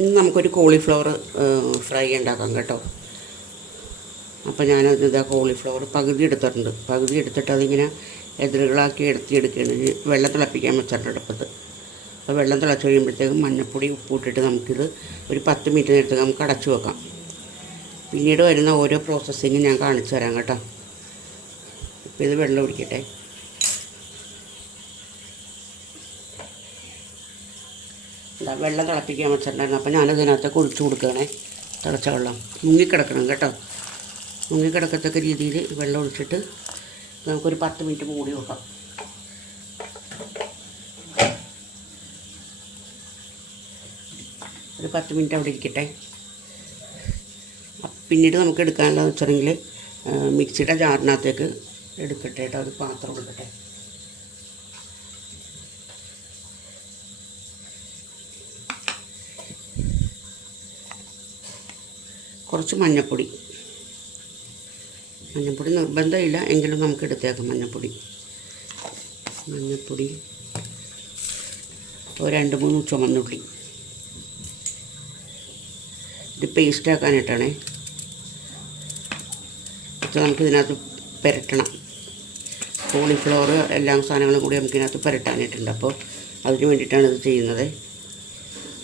ഇന്ന് നമുക്കൊരു cauliflower fry ഉണ്ടാക്കാം കേട്ടോ. അപ്പോൾ ഞാനത് ഇതാ കോളിഫ്ലവർ പകുതി എടുത്തിട്ടുണ്ട്. പകുതി എടുത്തിട്ട് അതിങ്ങനെ എതിരുകളാക്കി എടുക്കുകയാണ്. വെള്ളം തിളപ്പിക്കാൻ വെച്ചിട്ടുണ്ട് അടുപ്പത്ത്. അപ്പോൾ വെള്ളം തിളച്ച് കഴിയുമ്പോഴത്തേക്കും മഞ്ഞൾപ്പൊടി ഉപ്പിട്ടിട്ട് നമുക്കിത് ഒരു 10 മിനിറ്റ് നേരത്തേക്ക് നമുക്ക് അടച്ചു വെക്കാം. പിന്നീട് വരുന്ന ഓരോ പ്രോസസ്സിങ് ഞാൻ കാണിച്ചു തരാം കേട്ടോ. ഇപ്പോൾ ഇത് വെള്ളം ഒഴിക്കട്ടെ. വെള്ളം തിളപ്പിക്കാൻ വെച്ചിട്ടുണ്ടായിരുന്നു. അപ്പോൾ ഞാനതിനകത്തേക്ക് ഒഴിച്ചു കൊടുക്കുകയാണേ. തിളച്ച വെള്ളം മുങ്ങിക്കിടക്കണം കേട്ടോ. മുങ്ങിക്കിടക്കത്തക്ക രീതിയിൽ വെള്ളം ഒഴിച്ചിട്ട് നമുക്കൊരു 10 മിനിറ്റ് മൂടി വെക്കാം. ഒരു 10 മിനിറ്റ് അവിടെ ഇരിക്കട്ടെ. പിന്നീട് നമുക്ക് എടുക്കാനുള്ളതെന്ന് വെച്ചിട്ടുണ്ടെങ്കിൽ മിക്സിയുടെ ജാറിനകത്തേക്ക് എടുക്കട്ടെ കേട്ടോ. ഒരു പാത്രം എടുക്കട്ടെ. കുറച്ച് മഞ്ഞൾപ്പൊടി നിർബന്ധമില്ല, എങ്കിലും നമുക്ക് എടുത്തേക്കാം. മഞ്ഞൾപ്പൊടി ഒരു 2-3 ചുമന്നുള്ളി. ഇത് പേസ്റ്റ് ആക്കാനായിട്ടാണേ. അപ്പോൾ നമുക്കിതിനകത്ത് പുരട്ടണം. കോളിഫ്ലവർ എല്ലാ സാധനങ്ങളും കൂടി നമുക്കിതിനകത്ത് പുരട്ടാനായിട്ടുണ്ട്. അപ്പോൾ അതിന് വേണ്ടിയിട്ടാണ് ഇത് ചെയ്യുന്നത്.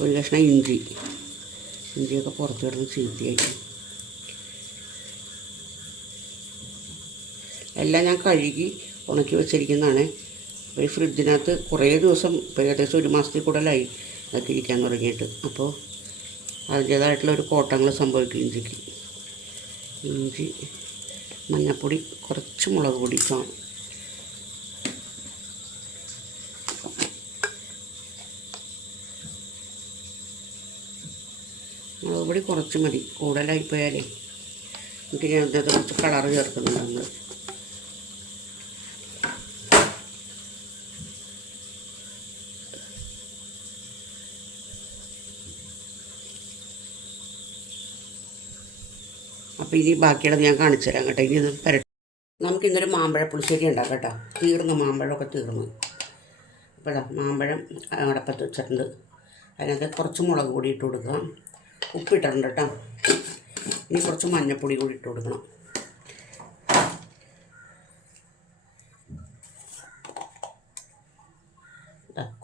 ഒരു കഷ്ണം ഇഞ്ചിയൊക്കെ പുറത്ത് കിടന്ന് ചീത്തയായിട്ട് എല്ലാം ഞാൻ കഴുകി ഉണക്കി വെച്ചിരിക്കുന്നതാണ്. അപ്പോൾ ഈ ഫ്രിഡ്ജിനകത്ത് കുറേ ദിവസം, ഇപ്പോൾ ഏകദേശം 1 മാസത്തിൽ കൂടുതലായി അതൊക്കെ ഇരിക്കാൻ തുടങ്ങിയിട്ട്. അപ്പോൾ അതിൻ്റേതായിട്ടുള്ളൊരു കോട്ടങ്ങൾ സംഭവിക്കും ഇഞ്ചി, മഞ്ഞൾപ്പൊടി, കുറച്ച് മുളക് പൊടി, മുളക് പൊടി കുറച്ച് മതി. കൂടുതലായിപ്പോയാലേ എനിക്ക് ഞാൻ അതിനകത്ത് കുറച്ച് കളറ് ചേർക്കുന്നുണ്ട് നമ്മൾ. അപ്പോൾ ഇനി ബാക്കിയുള്ളത് ഞാൻ കാണിച്ചു തരാം കേട്ടോ. ഇനി ഇത് നമുക്കിന്നൊരു മാമ്പഴ പുളിശ്ശേരി ഉണ്ടാക്കാം കേട്ടോ. മാമ്പഴമൊക്കെ തീർന്നു. അപ്പോൾ മാമ്പഴം അടപ്പത്ത് വെച്ചിട്ടുണ്ട്. അതിനകത്ത് കുറച്ച് മുളക് പൊടി ഇട്ട് കൊടുക്കാം. ഉപ്പിട്ടിട്ടുണ്ട് കേട്ടോ. ഇനി കുറച്ച് മഞ്ഞൾപ്പൊടി കൂടി ഇട്ട് കൊടുക്കണം.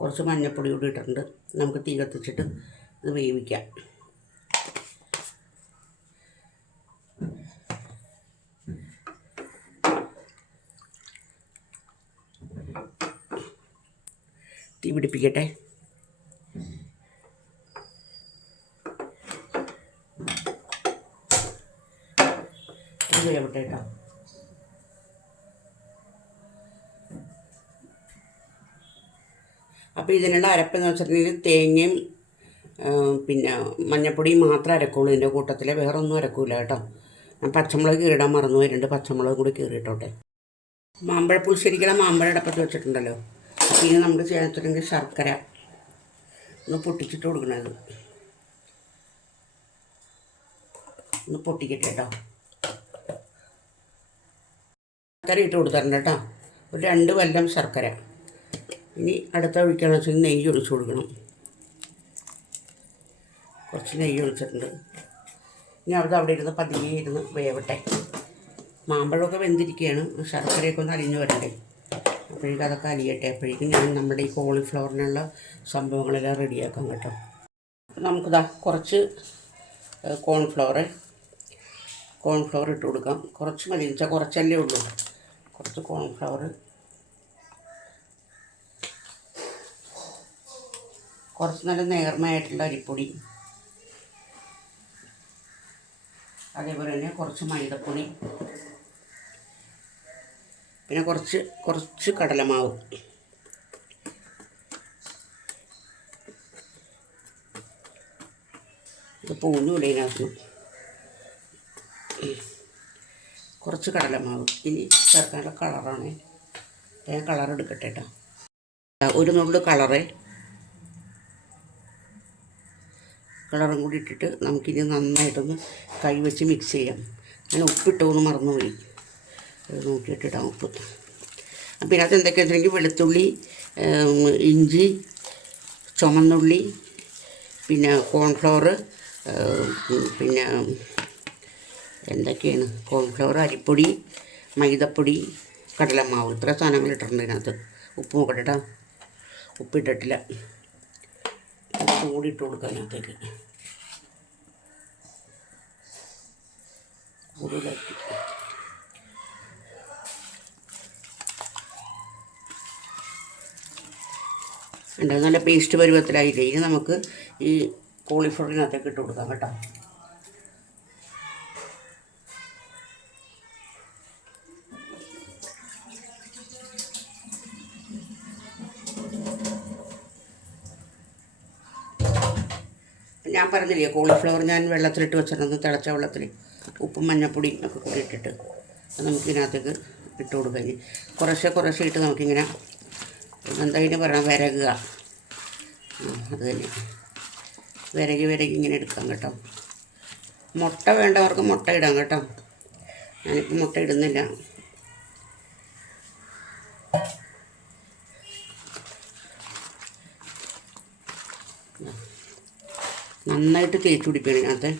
കുറച്ച് മഞ്ഞൾപ്പൊടി കൂടി ഇട്ടിട്ടുണ്ട്. നമുക്ക് തീ കത്തിച്ചിട്ട് ഇത് വേവിക്കാം. തീ പിടിപ്പിക്കട്ടെ. വേവട്ടെ കേട്ടോ. അപ്പോൾ ഇതിനുള്ള അരപ്പെന്ന് വെച്ചിട്ടുണ്ടെങ്കിൽ തേങ്ങയും പിന്നെ മഞ്ഞൾപ്പൊടിയും മാത്രമേ അരക്കുള്ളൂ. ഇതിൻ്റെ കൂട്ടത്തിൽ വേറെ ഒന്നും അരക്കൂല കേട്ടോ. ഞാൻ പച്ചമുളക് കീറിടാൻ മറന്നു പോയിട്ടുണ്ട്. പച്ചമുളക് കൂടി കീറിയിട്ടോട്ടെ. മാമ്പഴ പുളിശ്ശേരിക്കുള്ള മാമ്പഴ അടപ്പത്ത് വെച്ചിട്ടുണ്ടല്ലോ. അപ്പോൾ ഇനി നമുക്ക് ചെയ്യാൻ വെച്ചിട്ടുണ്ടെങ്കിൽ ശർക്കര ഒന്ന് പൊട്ടിച്ചിട്ട് കൊടുക്കണത്. ഒന്ന് പൊട്ടിക്കട്ടെ കേട്ടോ. ശർക്കര ഇട്ട് കൊടുത്തിട്ടുണ്ട് കേട്ടോ. ഒരു 2 വല്ലം ശർക്കര. ഇനി അടുത്ത ഒഴിക്കാന്ന് വെച്ചാൽ നെയ്യ് ഒഴിച്ചു കൊടുക്കണം. കുറച്ച് നെയ്യ് ഒഴിച്ചിട്ടുണ്ട്. ഇനി അവിടെ ഇരുന്ന് പതിയെ ഇരുന്ന് വേവട്ടെ. മാമ്പഴമൊക്കെ വെന്തിരിക്കുകയാണ്. ശർക്കരയൊക്കെ ഒന്ന് അലിഞ്ഞു വരണ്ടേ. അപ്പോഴേക്കും അതൊക്കെ അലിയട്ടെ. അപ്പോഴേക്കും ഞാൻ നമ്മുടെ ഈ കോളിഫ്ലവറിനുള്ള സംഭവങ്ങളെല്ലാം റെഡിയാക്കാം കേട്ടോ. നമുക്കിതാ കുറച്ച് കോൺഫ്ലവർ ഇട്ട് കൊടുക്കാം. കുറച്ച് മതി വെച്ചാൽ കുറച്ചല്ലേ ഉള്ളൂ. കുറച്ച് കോൺഫ്ലവർ, കുറച്ച് നല്ല നേർമയായിട്ടുള്ള അരിപ്പൊടി, അതേപോലെ തന്നെ കുറച്ച് മൈദപ്പൊടി, പിന്നെ കുറച്ച് കടലമാവ്. ഇത് പൂഞ്ഞൂല ഇതിനകത്ത്. കുറച്ച് കടലമാവ്. ഇനി ചേർക്കാനുള്ള കളറാണ്. ഞാൻ കളർ എടുക്കട്ടെ കേട്ടോ. ഒരു നുള്ളു കളറും കൂടി ഇട്ടിട്ട് നമുക്കിനി നന്നായിട്ടൊന്ന് കൈ വെച്ച് മിക്സ് ചെയ്യാം. ഞാൻ ഉപ്പിട്ടോന്ന് മറന്നുപോയി. നോക്കിയിട്ടിടാം ഉപ്പ്. അപ്പോൾ ഇതിനകത്ത് എന്തൊക്കെയാണെന്ന് വെച്ചിട്ടുണ്ടെങ്കിൽ വെളുത്തുള്ളി, ഇഞ്ചി, ചുമന്നുള്ളി, പിന്നെ കോൺഫ്ലവർ, പിന്നെ എന്തൊക്കെയാണ്, കോൺഫ്ലവർ, അരിപ്പൊടി, മൈദപ്പൊടി, കടലമാവ്, ഇത്ര സാധനങ്ങൾ ഇട്ടിട്ടുണ്ട് ഇതിനകത്ത്. ഉപ്പ് നോക്കട്ടെ കേട്ടോ, ഉപ്പിട്ടിട്ടില്ല. ചൂടിട്ട് കൊടുക്കാം അതിനകത്തേക്ക്. കൂടുതലായിട്ട് ഉണ്ട്, നല്ല പേസ്റ്റ് പരുവത്തിലായില്ലേ. ഇനി നമുക്ക് ഈ കോളിഫ്ലവറിനകത്തേക്ക് ഇട്ട് കൊടുക്കാം കേട്ടോ. ഞാൻ പറഞ്ഞില്ലേ, കോളിഫ്ലവർ ഞാൻ വെള്ളത്തിലിട്ട് വെച്ചിരുന്നത്, തിളച്ച വെള്ളത്തിൽ ഉപ്പും മഞ്ഞൾപ്പൊടി ഒക്കെ കൂടി ഇട്ടിട്ട്. അത് നമുക്കിതിനകത്തേക്ക് ഇട്ട് കൊടുക്കാം. ഇനി കുറേശ്ശെ ഇട്ട് നമുക്കിങ്ങനെ എന്തായാലും പറയാം, വിരകുക. അത് തന്നെ, വിരകി ഇങ്ങനെ എടുക്കാം കേട്ടോ. മുട്ട വേണ്ടവർക്ക് മുട്ട ഇടാം കേട്ടോ. ഞാനിപ്പോൾ മുട്ട ഇടുന്നില്ല. നന്നായിട്ട് തേച്ച് പിടിക്കണം ഇതിനകത്ത്.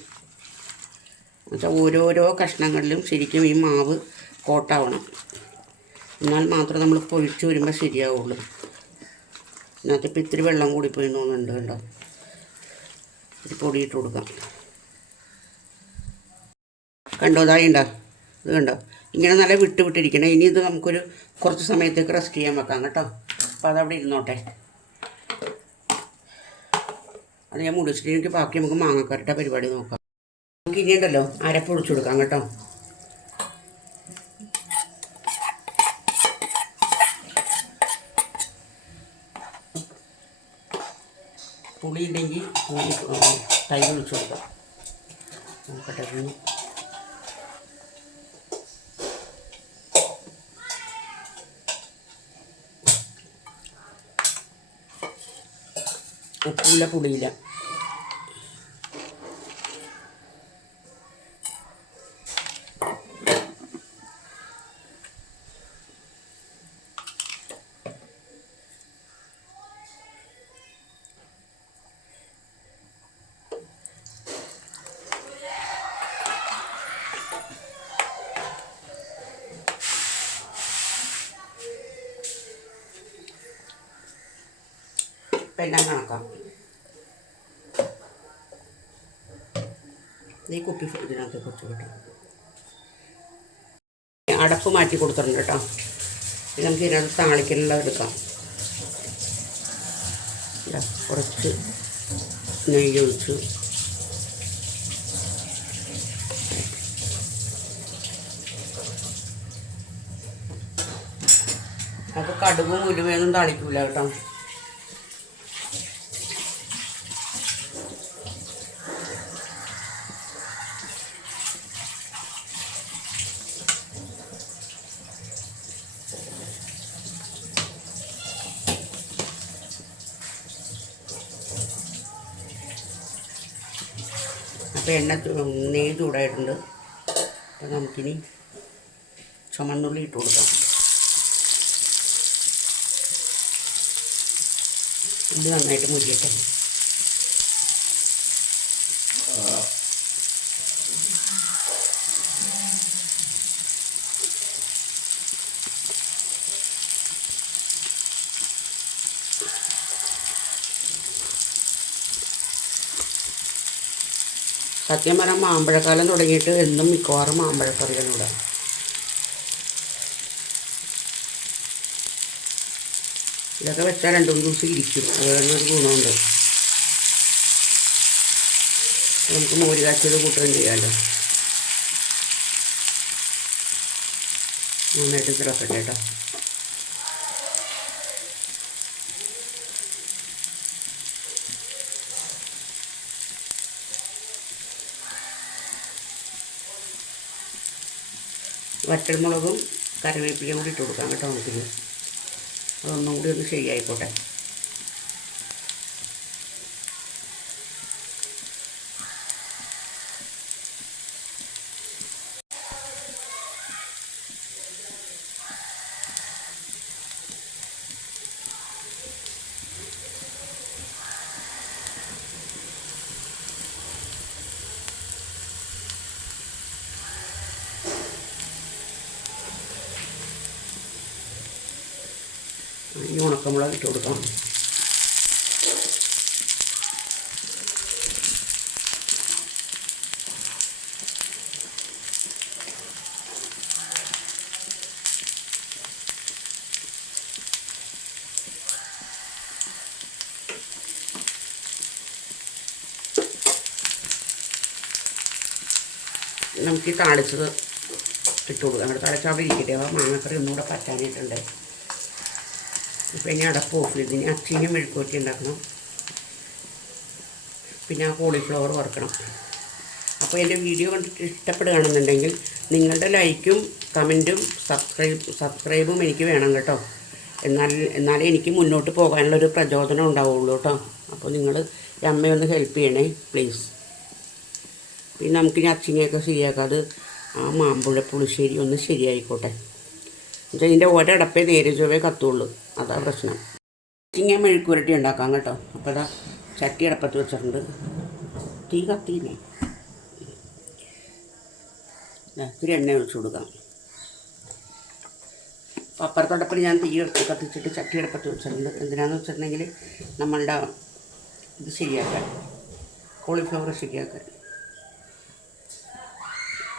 എന്നുവെച്ചാൽ ഓരോരോ കഷ്ണങ്ങളിലും ശരിക്കും ഈ മാവ് കോട്ടാവണം. എന്നാൽ മാത്രമേ നമ്മൾ പൊഴിച്ച് വരുമ്പോൾ ശരിയാവുള്ളൂ. ഇതിനകത്ത് ഇപ്പോൾ ഇത്തിരി വെള്ളം കൂടി പോയി തോന്നുന്നുണ്ട് കേട്ടോ. ഇത് പൊടിയിട്ട് കൊടുക്കാം. കണ്ടോ, ഇതായിണ്ടോ, ഇത് കണ്ടോ, ഇങ്ങനെ നല്ല വിട്ടിരിക്കണം. ഇനി ഇത് നമുക്കൊരു കുറച്ച് സമയത്തേക്ക് റെസ്റ്റ് ചെയ്യാൻ വെക്കാം കേട്ടോ. അപ്പോൾ അതവിടെ ഇരുന്നോട്ടെ. അത് ഞാൻ മുടിച്ചിട്ട് എനിക്ക് ബാക്കി നമുക്ക് മാങ്ങക്കറിയുടെ പരിപാടി നോക്കാം. നമുക്ക് ഇനി ഉണ്ടല്ലോ അരപ്പ് ഒഴിച്ചു കൊടുക്കാം കേട്ടോ. പുളി ഉണ്ടെങ്കിൽ തൈര് ഒഴിച്ചു കൊടുക്കാം. നോക്കട്ടെ, ഉപ്പില്ല, പുളിയില്ല. ഇപ്പം എല്ലാം കണക്കാം. ഈ കുപ്പി ഇതിനകത്ത് കുറച്ച് കിട്ടും. അടപ്പ് മാറ്റി കൊടുത്തിട്ടുണ്ട് കേട്ടോ. ഇത് നമുക്ക് ഇതിനകത്ത് താളിക്കലുള്ള എടുക്കാം. കുറച്ച് നെയ്യ് ഒഴിച്ച് അപ്പോൾ കടുകും ഉലുവയൊന്നും താളിക്കൂല കേട്ടോ. അപ്പോൾ നെയ്യ് ചൂടായിട്ടുണ്ട്. അപ്പോൾ നമുക്കിനി ചുമന്നുള്ളി ഇട്ട് കൊടുക്കാം. ഉള്ളി നന്നായിട്ട് മുരിയട്ടെ. സത്യം പറഞ്ഞാൽ മാമ്പഴക്കാലം തുടങ്ങിയിട്ട് എന്നും മിക്കവാറും മാമ്പഴക്കറിയാണ് ഇവിടെ. ഇതൊക്കെ വെച്ചാൽ 2-3 ദിവസം ഇരിക്കും. അതുകൊണ്ടൊരു ഗുണമുണ്ട്. നമുക്ക് മോര് കാച്ചിയത് കൂട്ടുകയും ചെയ്യാമല്ലോ. നന്നായിട്ട് തിളക്കട്ടെ കേട്ടോ. വറ്റൽമുളകും കറിവേപ്പിലയും കൂടി ഇട്ട് കൊടുക്കാം കേട്ടോ. നമുക്കിത് അതൊന്നും കൂടി ഒന്ന് ശരിയായിക്കോട്ടെ. ഉണക്കമുളക് ഇട്ട് കൊടുക്കാം. നമുക്ക് ഈ താളിച്ചത് ഇട്ട് കൊടുക്കാം. നമ്മുടെ താളിച്ച് അവിടെ ഇരിക്കട്ടെ. ആ മാങ്ങക്കറി ഒന്നുകൂടെ പറ്റാനായിട്ടുണ്ട്. ഇപ്പം ഇനി അടപ്പ് ഓഫ് ചെയ്ത് ഇനി അച്ചിനും മെഴുക്കുവരട്ടി ഉണ്ടാക്കണം. പിന്നെ ആ കോളിഫ്ലവർ വറുക്കണം. അപ്പോൾ എൻ്റെ വീഡിയോ കണ്ടിട്ട് ഇഷ്ടപ്പെടുകയാണെന്നുണ്ടെങ്കിൽ നിങ്ങളുടെ ലൈക്കും കമൻറ്റും സബ്സ്ക്രൈബും എനിക്ക് വേണം കേട്ടോ. എന്നാലേ എനിക്ക് മുന്നോട്ട് പോകാനുള്ളൊരു പ്രചോദനം ഉണ്ടാവുള്ളൂ കേട്ടോ. അപ്പോൾ നിങ്ങൾ അമ്മയൊന്ന് ഹെൽപ്പ് ചെയ്യണേ പ്ലീസ്. പിന്നെ നമുക്കിനി അച്ചിങ്ങയൊക്കെ ശരിയാക്കാതെ ആ മാമ്പുഴ പുളിശ്ശേരി ഒന്ന് ശരിയായിക്കോട്ടെ. എന്നുവെച്ചാൽ ഇതിൻ്റെ ഒരടപ്പേ നേരെ ചൊവ്വേ കത്തുള്ളൂ. അതാ പ്രശ്നം. അച്ചിങ്ങ മെഴുക്കുവരട്ടി ഉണ്ടാക്കാം കേട്ടോ. അപ്പോൾ അതാ ചട്ടി അടപ്പത്ത് വെച്ചിട്ടുണ്ട്. തീ കത്തിയില്ലേ? ഇത്തിരി എണ്ണ ഒഴിച്ചു കൊടുക്കാം. അപ്പോൾ അപ്പുറത്തടപ്പിൽ ഞാൻ തീ കത്തിച്ചിട്ട് ചട്ടി അടപ്പത്ത് വെച്ചിട്ടുണ്ട്. എന്തിനാന്ന് വെച്ചിട്ടുണ്ടെങ്കിൽ നമ്മളുടെ ഇത് ശരിയാക്കാൻ, കോളിഫ്ലവർ ശരിയാക്കാൻ.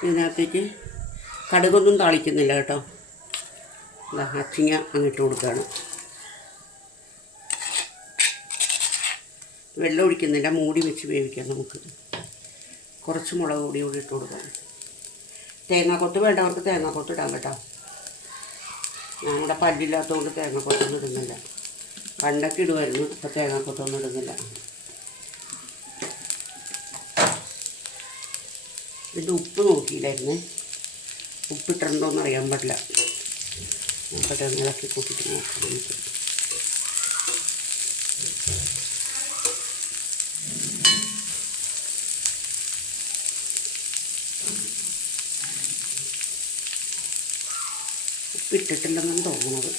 ഇതിനകത്തേക്ക് കടുകൊന്നും താളിക്കുന്നില്ല കേട്ടോ. അച്ചിങ്ങ അങ്ങിട്ട് കൊടുക്കുകയാണ്. വെള്ളം ഒഴിക്കുന്നില്ല, മൂടി വെച്ച് വേവിക്കാം. നമുക്ക് കുറച്ച് മുളക് പൊടി കൂടി ഇട്ട് കൊടുക്കാം. തേങ്ങാക്കൊത്ത് വേണ്ടവർക്ക് തേങ്ങാക്കൊത്ത് ഇടാൻ കേട്ടോ. ഞാനിവിടെ പല്ലില്ലാത്തതുകൊണ്ട് തേങ്ങാക്കൊത്തൊന്നും ഇടുന്നില്ല. പണ്ടൊക്കെ ഇടുമായിരുന്നു, ഇപ്പോൾ തേങ്ങാക്കൊത്തൊന്നും ഇടുന്നില്ല. ഇതിൻ്റെ ഉപ്പ് നോക്കിയില്ലായിരുന്നേ. ഉപ്പിട്ടുണ്ടോയെന്ന് അറിയാൻ പാടില്ല. നോക്കട്ടെ, ഇളക്കി കൂട്ടിയിട്ട് നോക്കാം നമുക്ക്. ഉപ്പിട്ടിട്ടില്ലെന്നാണ് തോന്നുന്നത്.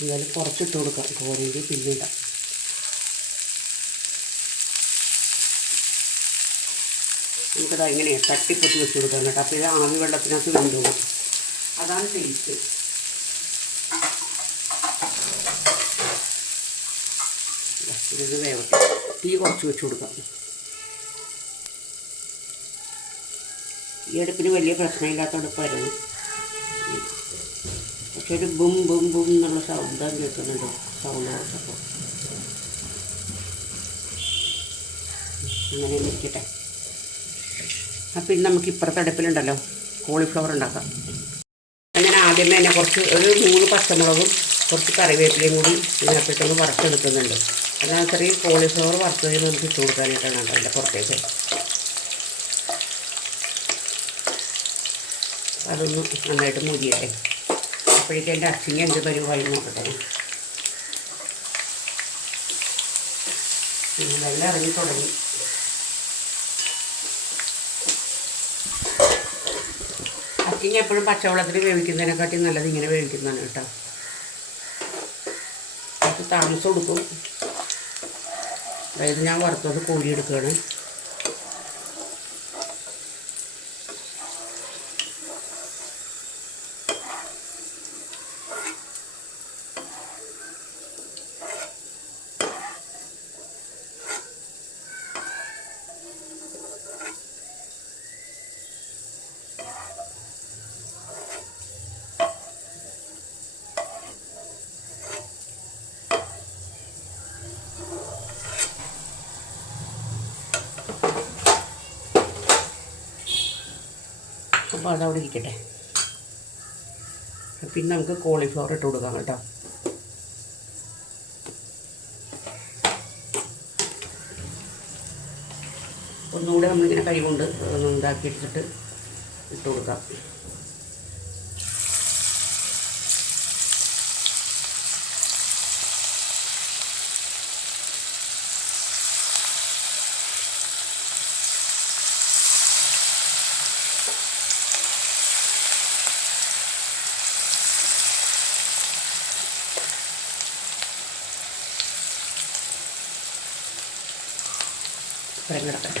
എന്തായാലും കുറച്ചിട്ട് കൊടുക്കാം. കോരേണ്ടി പിന്നിടാം. നമുക്കത് ഇങ്ങനെ തട്ടിപ്പൊത്തി വെച്ച് കൊടുക്കാം കേട്ടോ. അപ്പോൾ ഇത് ആവി വെള്ളത്തിനകത്ത് വെന്തോളും. അതാണ് ടേസ്റ്റ്. ഇത് വേവട്ടെ. തീ കുറച്ച് വെച്ച് കൊടുക്കാം. ഈ അടുപ്പിന് വലിയ പ്രശ്നമില്ലാത്ത അടുപ്പായിരുന്നു. പക്ഷെ ഒരു ബും ബും ബും എന്നുള്ള ശബ്ദം കേൾക്കുന്നുണ്ട്. സൗണ്ട് കുറച്ചപ്പോൾ അങ്ങനെ നിൽക്കട്ടെ. അപ്പോൾ ഇന്ന് നമുക്ക് ഇപ്പുറത്തെ അടുപ്പിലുണ്ടല്ലോ കോളിഫ്ലവർ ഉണ്ടാക്കാം. ഞാൻ ആദ്യമേ തന്നെ ഒരു 3 പച്ചമുളകും കുറച്ച് കറിവേപ്പിലയും കൂടി ഇതിനകത്തേക്കൊന്ന് വറുത്തെടുക്കുന്നുണ്ട്. എന്നാൽ ചെറിയ കോളിഫ്ലവർ വറുത്തതിൽ നമുക്ക് ഇട്ട് കൊടുക്കാനായിട്ടാണ് കേട്ടോ അതിൻ്റെ പുറത്തേക്ക്. അതൊന്ന് നന്നായിട്ട് മുരിയട്ടെ. അപ്പോഴേക്കും എൻ്റെ അച്ചിങ്ങ എന്ത് പരിപാടി നോക്കട്ടെ. വെള്ളം ഇറങ്ങി തുടങ്ങി. അച്ചിങ്ങ എപ്പോഴും പച്ചവെള്ളത്തിൽ വേവിക്കുന്നതിനെക്കാട്ടി നല്ലത് ഇങ്ങനെ വേവിക്കുന്നതാണ് കേട്ടോ. കുറച്ച് താമസം കൊടുക്കും. അതായത് ഞാൻ വറുത്തത് കോരിയെടുക്കുകയാണ്. അപ്പോൾ അതവിടെ ഇരിക്കട്ടെ. പിന്നെ നമുക്ക് കോളിഫ്ലവർ ഇട്ട് കൊടുക്കാം കേട്ടോ. ഒന്നുകൂടെ നമ്മളിങ്ങനെ കൈ കൊണ്ട് ഇതാക്കി എടുത്തിട്ട് ഇട്ട് കൊടുക്കാം. കിടക്കട്ടെ.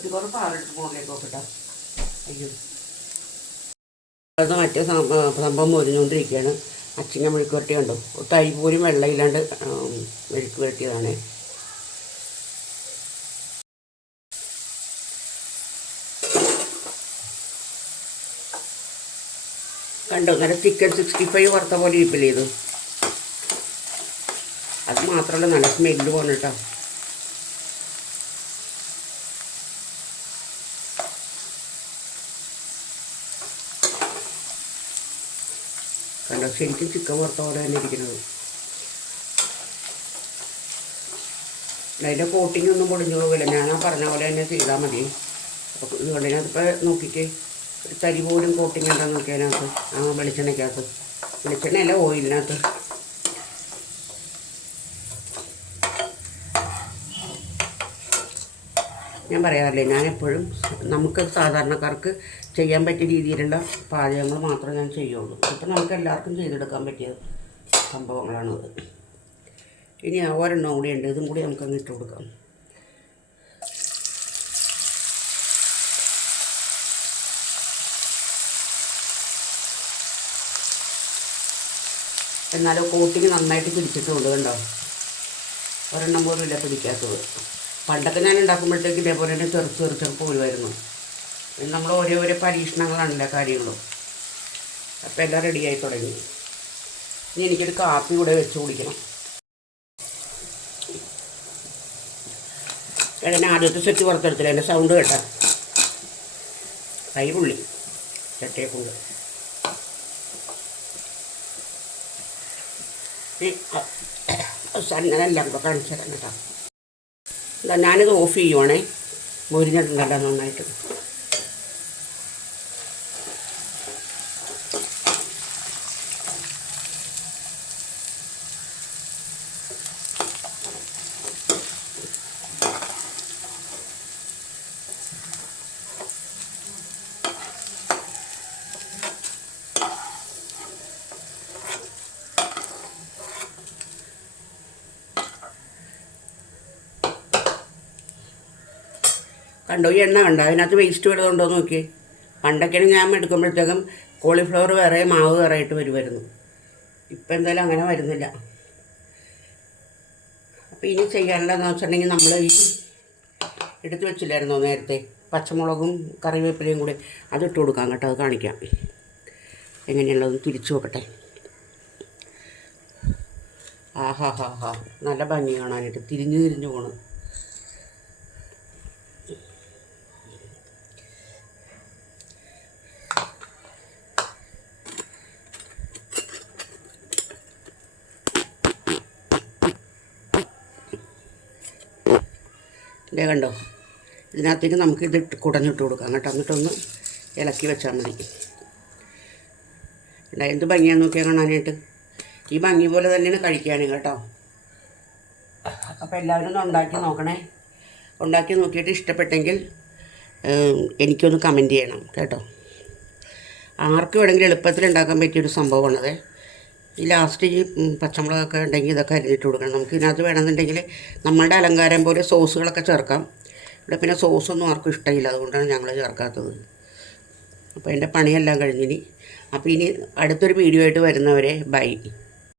ഒരു കുറേ പാലെടുത്ത് മുകളിലേക്ക് നോക്കട്ടോ. അയ്യോ, അത് മറ്റേ സംഭവം മുരിഞ്ഞുകൊണ്ടിരിക്കുകയാണ്. അച്ചിങ്ങ മെഴുക്ക് വരട്ടി കണ്ടോ, തൈ പോലും വെള്ളമില്ലാണ്ട് മെഴുക്ക് വരട്ടിയതാണ്. കണ്ടോ, നല്ല ചിക്കൻ 65 വറുത്ത പോലെ ഇരിപ്പില്ലേ ഇത്. അത് മാത്രമല്ല നല്ല സ്മെല്ല് പോകണം കേട്ടോ. കണ്ടോ, ശരിക്കും ചിക്കൻ വറുത്ത പോലെ തന്നെ ഇരിക്കുന്നത്. അതിൻ്റെ കോട്ടിങ് ഒന്നും പൊടിഞ്ഞു പോകില്ല. ഞാൻ ആ പറഞ്ഞ പോലെ തന്നെ ചെയ്താൽ മതി. അപ്പോൾ ഇതുകൊണ്ട് ഞാനിപ്പോൾ നോക്കിയിട്ട് ഒരു തരി പോലും കോട്ടിങ് ഉണ്ടെന്ന് നോക്കി അതിനകത്ത്, ആ വെളിച്ചെണ്ണയ്ക്കകത്ത്, വെളിച്ചെണ്ണയല്ല ഓയിലിനകത്ത്. ഞാൻ പറയാറില്ലേ, ഞാനെപ്പോഴും നമുക്ക് സാധാരണക്കാർക്ക് ചെയ്യാൻ പറ്റിയ രീതിയിലുള്ള പാചകങ്ങൾ മാത്രമേ ഞാൻ ചെയ്യുള്ളൂ. ഇപ്പം നമുക്ക് എല്ലാവർക്കും ചെയ്തെടുക്കാൻ പറ്റിയ സംഭവങ്ങളാണത്. ഇനി ഒരെണ്ണം കൂടി ഉണ്ട്, ഇതും കൂടി നമുക്കങ്ങ് ഇട്ട് കൊടുക്കാം. എന്നാലും കോട്ടിങ് നന്നായിട്ട് പിടിച്ചിട്ടുണ്ട് കണ്ടോ. ഒരെണ്ണം പോലും ഇല്ല പിടിക്കാത്തത്. പണ്ടൊക്കെ ഞാൻ ഉണ്ടാക്കുമ്പോഴത്തേക്ക് ഇതേപോലെ തന്നെ ചെറുച്ച് പോരുമായിരുന്നു. നമ്മൾ ഓരോ പരീക്ഷണങ്ങളാണല്ലോ കാര്യങ്ങളും. അപ്പോൾ എല്ലാം റെഡിയായി തുടങ്ങി. ഇനി എനിക്കൊരു കാപ്പി കൂടെ വെച്ച് കുടിക്കണം. ഞാൻ ആദ്യത്തെ സെറ്റ് പുറത്തെടുത്തില്ല, എൻ്റെ സൗണ്ട് കേട്ടാ. കൈ പുള്ളി ചട്ടയെക്കൊണ്ട്. സന്നതെല്ലാം ഇപ്പോൾ കാണിച്ചു തരാം കേട്ടോ. എന്താ, ഞാനിത് ഓഫ് ചെയ്യുവാണേ. മുരിഞ്ഞിട്ടുണ്ടല്ലോ നന്നായിട്ട്. കണ്ടോ ഈ എണ്ണ കണ്ടോ, അതിനകത്ത് വേസ്റ്റ് വല്ലതുണ്ടോ എന്ന് നോക്കി. പണ്ടൊക്കെയാണ് ഞാൻ എടുക്കുമ്പോഴത്തേക്കും കോളിഫ്ലവർ വേറെ മാവ് വേറെ ആയിട്ട് വരുമായിരുന്നു. ഇപ്പം എന്തായാലും അങ്ങനെ വരുന്നില്ല. അപ്പോൾ ഇനി ചെയ്യാനുള്ളതെന്ന് വെച്ചിട്ടുണ്ടെങ്കിൽ നമ്മൾ ഈ എടുത്ത് വെച്ചില്ലായിരുന്നോ നേരത്തെ പച്ചമുളകും കറിവേപ്പിലയും കൂടി, അതിട്ട് കൊടുക്കാം കേട്ടോ. അത് കാണിക്കാം എങ്ങനെയുള്ളതെന്ന്. തിരിച്ചു നോക്കട്ടെ. ആഹാ ഹാ ഹാ, നല്ല ഭംഗി കാണാനായിട്ട്. തിരിഞ്ഞു പോകണം. ഇതേ കണ്ടോ, ഇതിനകത്തേക്ക് നമുക്ക് ഇത് കുടഞ്ഞിട്ട് കൊടുക്കാം കേട്ടോ. എന്നിട്ടൊന്ന് ഇളക്കി വെച്ചാൽ മതി. എന്ത് ഭംഗിയാന്ന് നോക്കിയാൽ കാണാനായിട്ട്. ഈ ഭംഗി പോലെ തന്നെയാണ് കഴിക്കാനും കേട്ടോ. അപ്പോൾ എല്ലാവരും ഒന്ന് ഉണ്ടാക്കി നോക്കണേ. ഉണ്ടാക്കി നോക്കിയിട്ട് ഇഷ്ടപ്പെട്ടെങ്കിൽ എനിക്കൊന്ന് കമൻറ്റ് ചെയ്യണം കേട്ടോ. ആർക്ക് വേണമെങ്കിലും എളുപ്പത്തിൽ ഉണ്ടാക്കാൻ പറ്റിയൊരു സംഭവമാണത്. ഈ ലാസ്റ്റ് ഈ പച്ചമുളകൊക്കെ ഉണ്ടെങ്കിൽ ഇതൊക്കെ അരിഞ്ഞിട്ട് കൊടുക്കണം. നമുക്ക് ഇതിനകത്ത് വേണമെന്നുണ്ടെങ്കിൽ നമ്മളുടെ അലങ്കാരം പോലെ സോസുകളൊക്കെ ചേർക്കാം. ഇവിടെ പിന്നെ സോസൊന്നും ആർക്കും ഇഷ്ടമില്ല, അതുകൊണ്ടാണ് ഞങ്ങൾ ചേർക്കാത്തത്. അപ്പോൾ എൻ്റെ പണിയെല്ലാം കഴിഞ്ഞിനി. അപ്പോൾ ഇനി അടുത്തൊരു വീഡിയോ ആയിട്ട് വരുന്നവരെ ബൈ.